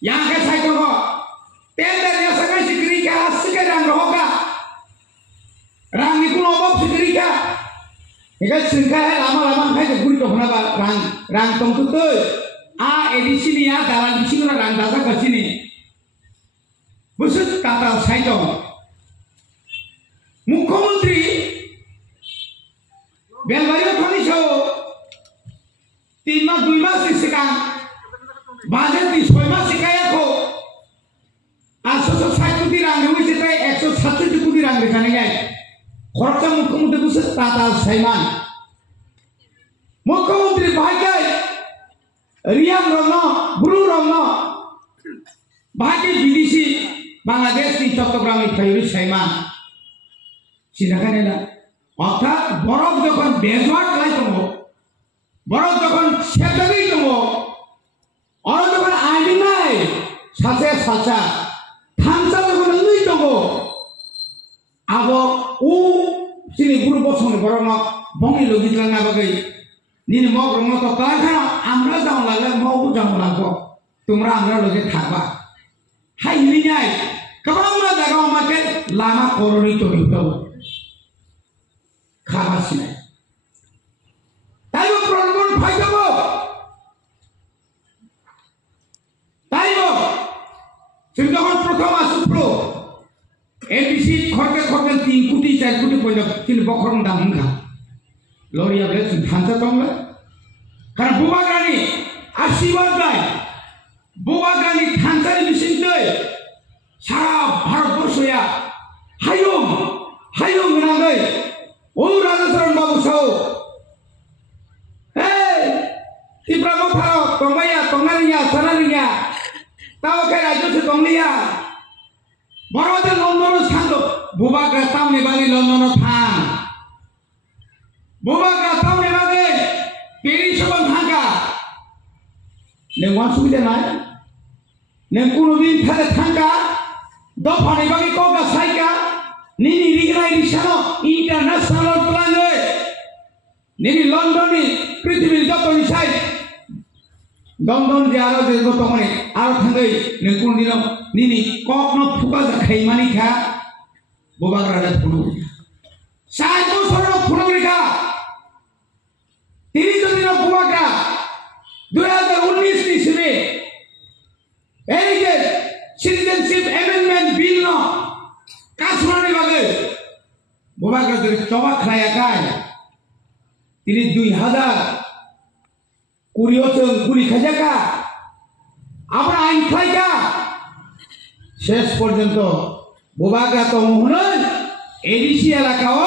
yang ke saya kok tender yang sangat segera sekarang rohka rang itu lobok segera ikat sengkah lama-lama kayak gurih tuh kenapa rang tongku tuh edisi ni ya dalam edisi mana rang dasar ke sini busuk kata saya dong মুখ্যমন্ত্রী বেলবাড়িয়া Thani সহ 3 মাস 2 মাস সিকাং budget 6 মাস সিকায়াখো 860 কোটি রাং হইছে তাই 167 কোটি রাং দেখানে যায় খরচা মুখ্যমন্ত্রী বুঝে টাটা সাইমান মুখ্যমন্ত্রী ভাইকে রিয়াং রং ব্লু রং ভাইকে বিদেশি বাংলাদেশ নি চট্টগ্রামে ফাইরি সাইমান সিনাখানে না অর্থাৎ বরফ যখন বেজোয়ার লাই দেবো বরফ যখন সেটাই দেবো অর যখন আইনি নাই সাথে সাচা থামসা যখন নই দেবো আবো ও সিনি গুরু বসনে বরং বঙ্গি লগিতলা না বাগৈ নিনি মগ রং তো কারখানা আমরা যাও লাগে মগু যাও লাগবো তোমরা আমরা লগে থাকবা হাই নিনাই কবাংলা জায়গা আমাকে লামা করনি তো দিতে খাবার সিনাই তাই প্রণবন ভাই যাব তাই যখন প্রথম আসুপ্র এবিসি খরকে 3 কোটি 4 কোটি পয়সা কিন্তু বখরম দাম খা লরিয়া বলে ধানসা তমলে কারণ বুবাগ্রানি আশীর্বাদ দেয় বুবাগ্রানি ধানসারি মেশিন দেয় সারা ভারতবর্ষয়া হাইম নাগৈ ও রাজচরণ বাবু সহ তিব্রা মথার তংবাইয়া তংনারিয়া সানারিয়া তাও কে রাজ্যসে তংলিয়া বড়দের লন্ডন সাঙ্গ বুবাগ্রা তামনে বালি লন্ডন থাং বুবাগ্রা তামনে বাগে পেরিস এবং থাঙ্গা নों অসুবিধা নাই নों কোনদিন থালে থাঙ্গা দফানি বাগে কগা Saika Nini rigrai risano international plan nini London ni prithibir joto ni sai London je aro je goto mane aro thangai nengkun dino nini kokno phuka jakhai mani kha bobagra da phunu sai to sorno phunu rikha tiri jodino bobagra 2019 ni sibe ei je citizenship amendment bill no কাসমানি বাগে বোবাগ্রা ধরে চবা খায়া খায় তিনি 2020 গুলি খাজাকা আমরা আইন খাইকা শেষ পর্যন্ত বোবাগ্রা তো মোহন এডিসি এলাকাও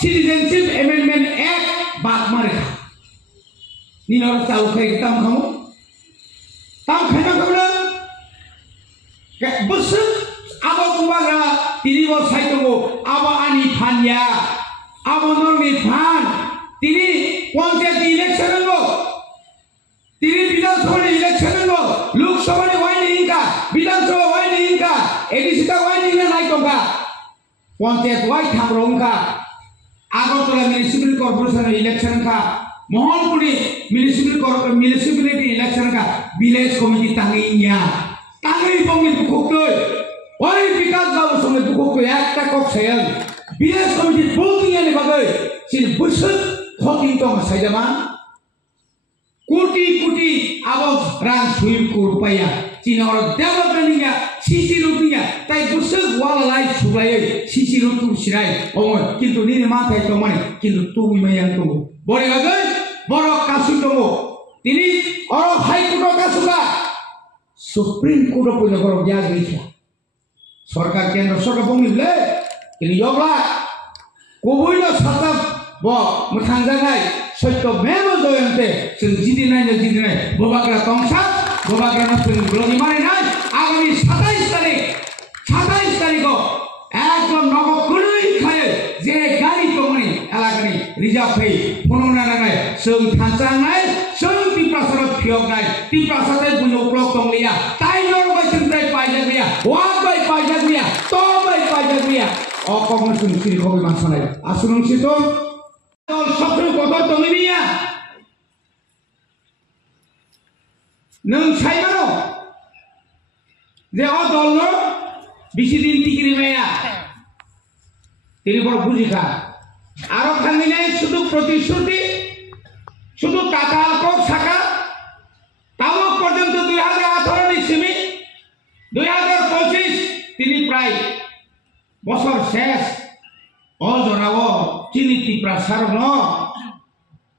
সিটিজেনশিপ অ্যামেন্ডমেন্ট অ্যাক্ট বাদ মারে খা নিনর চালু খাই তাম খাইনা খাবো বসে abo bubagra tini bo saitogo abo ani phanya abo norni phan tini panchayat election go tini vidhan sabha election go lok sabha ni hoyni inka vidhan sabha hoyni inka edc ta hoyni na nai toka panchayat hoi thamrongka agartala municipal corporation election ka mohanpuri municipality election ka village committee tanginya tangi pongi bukhokoi ওই বিকাশ বাবুর সঙ্গে দুঃখ একটা cock সাইল BS committee বলতে গেলে বাগৈ seal বৈশক খকিং তো সাইজামা কোটি কোটি আবজ রাং swim কুরপায়া চিনর development নিয়া সিসি রুট নিয়া তাই বৈশক ওয়াল লাই সুলাই সিসি রুট সিরাই ওময় কিন্তু নিনি মাথায় তো মানে কিন্তু তুমি মাইয়া তো বড় বাগৈ বড় কাসু তো তিনি অর হাইকোর্ট কাসুকা সুপ্রিম কোর্ট পর্যন্ত বড় গ্যাস গইছা সরকার কেন্দ্র সরকার বমিলে কিন্তু ইয়গলা কবইল সাতাব ব মুথাংজানাই সত্য মেব জয়ন্তে जों জিদিনাই বোবাগ্রা তংসা বোবাগ্রা নতুন গ্লোনি মানে নাই আগামী 27 তারিখ একদম নগদ কই খায় যে গাড়ি তমনি এলাকানি রিজার্ভ হই ফোননা নাই जों থানচাংনাই जों তিপ্রাসাদ ফিয়গনাই তিপ্রাসাদে বুনো ব্লক তংলিয়া তাই নরবাইসিনটাই পাইজাগিয়া ওয়াবাই পাইজাগিয়া তবাই পাইজাগিয়া অকমসুন সিরি খবি মানছনাই আসুন সিত দল সক্রিয় কত তংলিয়া नों साइबानो যে ও দল বেশি দিন টিকিরি মেয়া তিনি বড় বুঝি খা আরো খানি নাই শুধু প্রতিশ্রুতি শুধু টাকা কক শাখা তাও পর্যন্ত 2018 সিমি 2025 তিনি প্রায় বছর শেষ অজরাব চিনিতি প্রাসারণ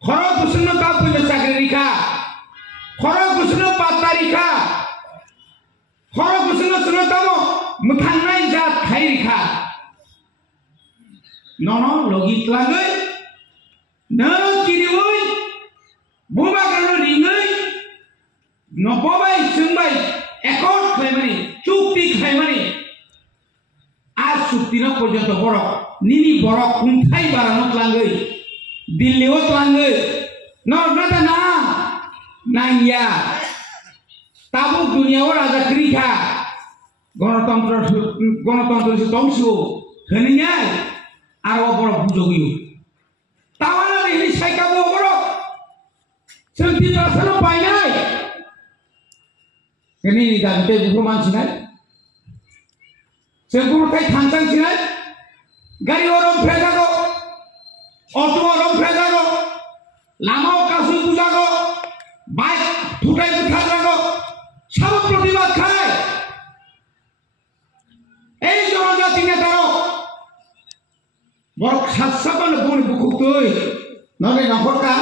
খর কুসুন তাপন্য চাকরি রেখা খর কুসুন পাত্তা রেখা খর কুসুন শুনে তাম মুখান্নাই জাত খাই রেখা নন লগিত লাগৈ ন কিরিবই বুবা কারণ রিঙ্গৈ নববাই সুনবাই একট খাইমানি চুক্তি খাইমানি আজ চুক্তি না পর্যন্ত বড় নিনি বড় কুন্থাই বাড়ানো লাগৈ দিল্লিও লাগৈ নর্মদা না নাইয়া তাবুক দুনিয়াও রাজা ক্রিখা গণতন্ত্র ধ্বংস হনিয়ায় আর বড় বুঝগিও তাওয়ানা এই সাইকাবো বড় সেন্তি পাছানো পাই নাই এনি দাবিতে বুকু মানছি নাই সে গুরুটাই খানসানছি নাই গাড়ি ওরম ফেজাগো অটো ওরম ফেজাগো লামাও কাছু বুঝাগো বাইক ঠুকাই উঠা যাগো সব প্রতিবাদ খায় এই জনজাতি নেতারও বড় সাতসাপন বোন বুকুক তুই নলে নখরকা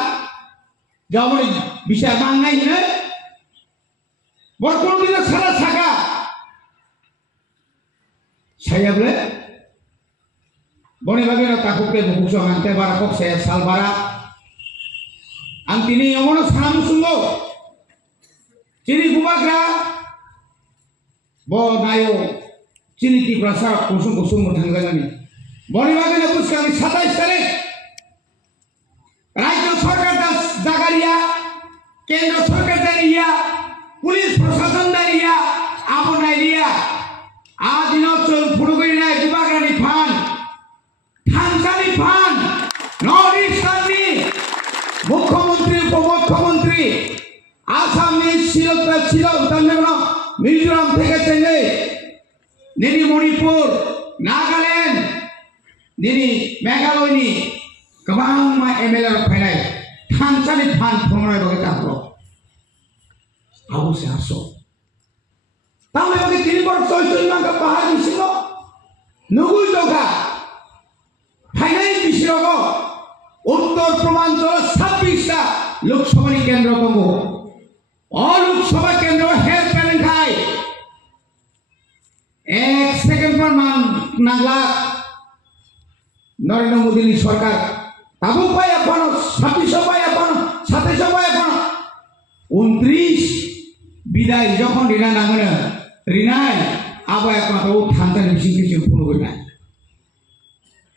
যেমন বিষয় মান নাই না বড় কোনদিন সারা থাকা saya boleh boleh bagaimana takut ke buku soal ante barakok saya salbara antini yang mana salam sungguh ciri bubagra bo nayo ciri ti prasar kusung kusung mutanggan ini boleh bagaimana bus kami 27 tarik রাজ্য সরকার জাগারিয়া কেন্দ্র সরকার দাঁড়িয়া police প্রশাসন দাঁড়িয়া আপন দাঁড়িয়া আদিনচল ফুড়গরি নাই বিভাগানি fun থানসানি fun north ইস্টার্নি মুখ্যমন্ত্রী উপমুখ্যমন্ত্রী আসামে ছিল মিজোরাম থেকে চেঙ্গে নিনি মণিপুর নাগাল্যান্ড নিনি মেঘালয়নি गोबां मा एमएलए फैनाय थानसानि फान फंनाय बगे ताको आवसे आसो तामे बगे 3 वर्ष 6 मांगा बाहार बिसिनो नुगु जोगा फैनाय बिसिरगो उत्तर पूर्वांचल 26 टा लोकसभा केंद्र दंगो अ लोकसभा केंद्र हेल्थ प्लानिंग खाय 1 सेकेंड पर नांगला नरेंद्र मोदी सरकार তাবু পাই এখন 26 পাই এখন 27 পাই এখন 29 বিদায় যখন রিনা নামনে রিনাই আবার এখন তো থানতে বেশি কিছু পুরো না